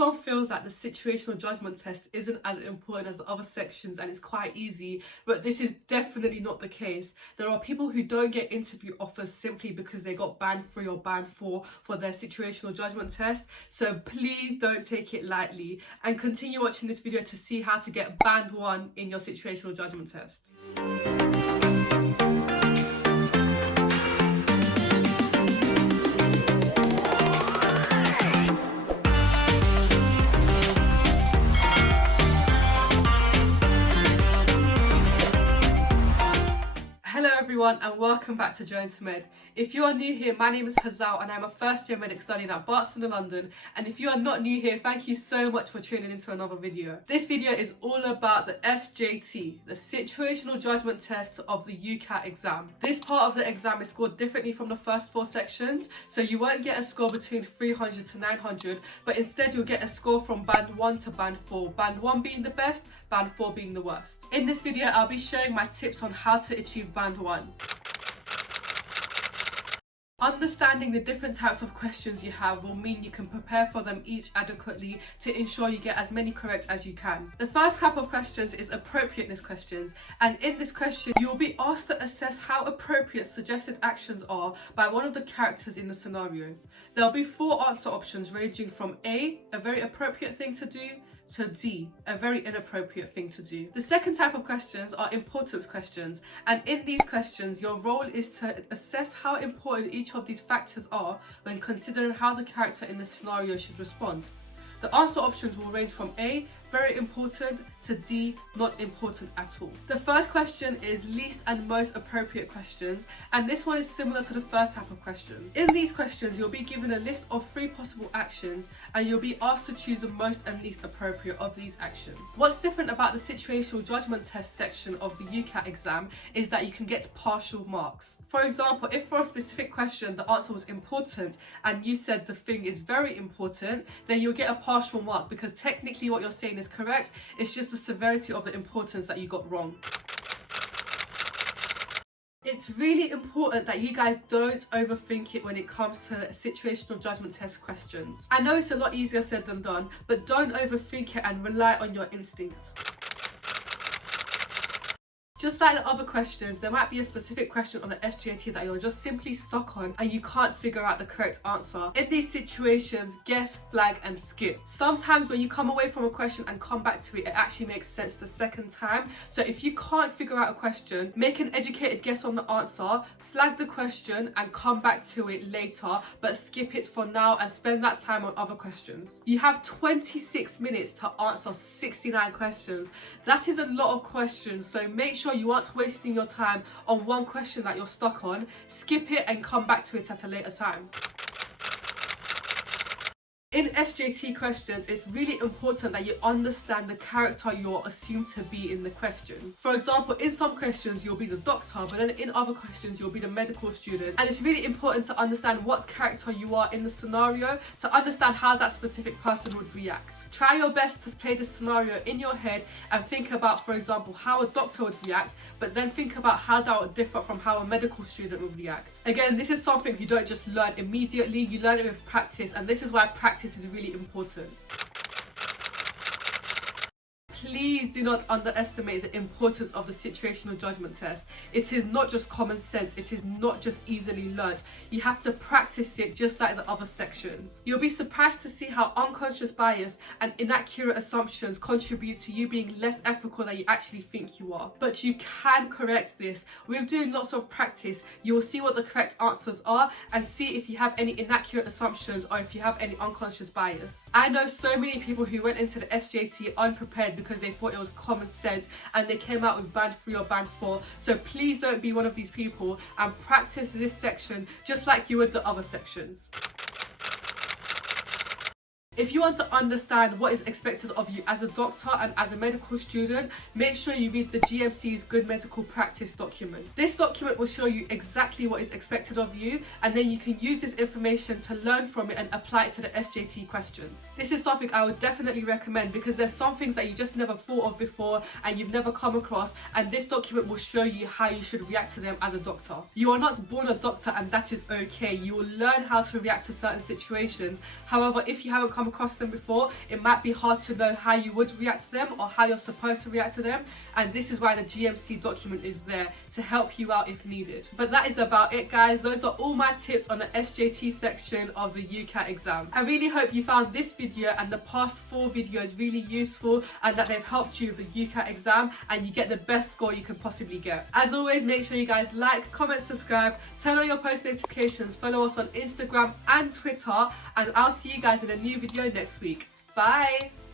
Everyone feels that the situational judgment test isn't as important as the other sections and it's quite easy, but this is definitely not the case. There are people who don't get interview offers simply because they got band 3 or band 4 for their situational judgment test, so please don't take it lightly and continue watching this video to see how to get band 1 in your situational judgment test. Hello everyone and welcome back to Journey to Med. If you are new here, my name is Hazal and I'm a first year medic studying at Bartson, London, and if you are not new here, thank you so much for tuning into another video. This video is all about the SJT, the Situational Judgment Test of the UCAT exam. This part of the exam is scored differently from the first 4 sections, so you won't get a score between 300 to 900, but instead you'll get a score from band 1 to band 4, band 1 being the best, band 4 being the worst. In this video, I'll be sharing my tips on how to achieve band 1. Understanding the different types of questions you have will mean you can prepare for them each adequately to ensure you get as many correct as you can. The first type of questions is appropriateness questions, and in this question you will be asked to assess how appropriate suggested actions are by one of the characters in the scenario. There will be 4 answer options ranging from A, a very appropriate thing to do, to D, a very inappropriate thing to do. The second type of questions are importance questions, and in these questions your role is to assess how important each of these factors are when considering how the character in the scenario should respond. The answer options will range from A, very important, to D, not important at all. The third question is least and most appropriate questions, and this one is similar to the first type of question. In these questions, you'll be given a list of 3 possible actions, and you'll be asked to choose the most and least appropriate of these actions. What's different about the situational judgment test section of the UCAT exam is that you can get partial marks. For example, if for a specific question the answer was important and you said the thing is very important, then you'll get a partial mark because technically what you're saying is correct, it's just the severity of the importance that you got wrong. It's really important that you guys don't overthink it when it comes to situational judgment test questions. I know it's a lot easier said than done, but don't overthink it and rely on your instinct. Just like the other questions, there might be a specific question on the SJT that you're just simply stuck on and you can't figure out the correct answer. In these situations, guess, flag and skip. Sometimes when you come away from a question and come back to it, it actually makes sense the second time. So if you can't figure out a question, make an educated guess on the answer, flag the question and come back to it later, but skip it for now and spend that time on other questions. You have 26 minutes to answer 69 questions. That is a lot of questions, so make sure you aren't wasting your time on one question that you're stuck on. Skip it and come back to it at a later time. In SJT questions, it's really important that you understand the character you're assumed to be in the question. For example, in some questions you'll be the doctor, but then in other questions you'll be the medical student. And it's really important to understand what character you are in the scenario to understand how that specific person would react. Try your best to play the scenario in your head and think about, for example, how a doctor would react, but then think about how that would differ from how a medical student would react. Again, this is something you don't just learn immediately, you learn it with practice, and this is why practice is really important. Please do not underestimate the importance of the situational judgment test. It is not just common sense, it is not just easily learnt. You have to practice it just like the other sections. You'll be surprised to see how unconscious bias and inaccurate assumptions contribute to you being less ethical than you actually think you are. But you can correct this. With doing lots of practice, you will see what the correct answers are and see if you have any inaccurate assumptions or if you have any unconscious bias. I know so many people who went into the SJT unprepared because they thought it was common sense and they came out with band 3 or band 4, so please don't be one of these people and practice this section just like you would the other sections. If you want to understand what is expected of you as a doctor and as a medical student, make sure you read the GMC's Good Medical Practice document. This document will show you exactly what is expected of you, and then you can use this information to learn from it and apply it to the SJT questions. This is something I would definitely recommend because there's some things that you just never thought of before and you've never come across, and this document will show you how you should react to them as a doctor. You are not born a doctor and that is okay. You will learn how to react to certain situations. However, if you haven't come across them before, it might be hard to know how you would react to them or how you're supposed to react to them, and this is why the GMC document is there to help you out if needed. But that is about it, guys. Those are all my tips on the SJT section of the UCAT exam. I really hope you found this video and the past 4 videos really useful and that they've helped you with the UCAT exam and you get the best score you can possibly get. As always, make sure you guys like, comment, subscribe, turn on your post notifications, follow us on Instagram and Twitter, and I'll see you guys in a new video next week. Bye!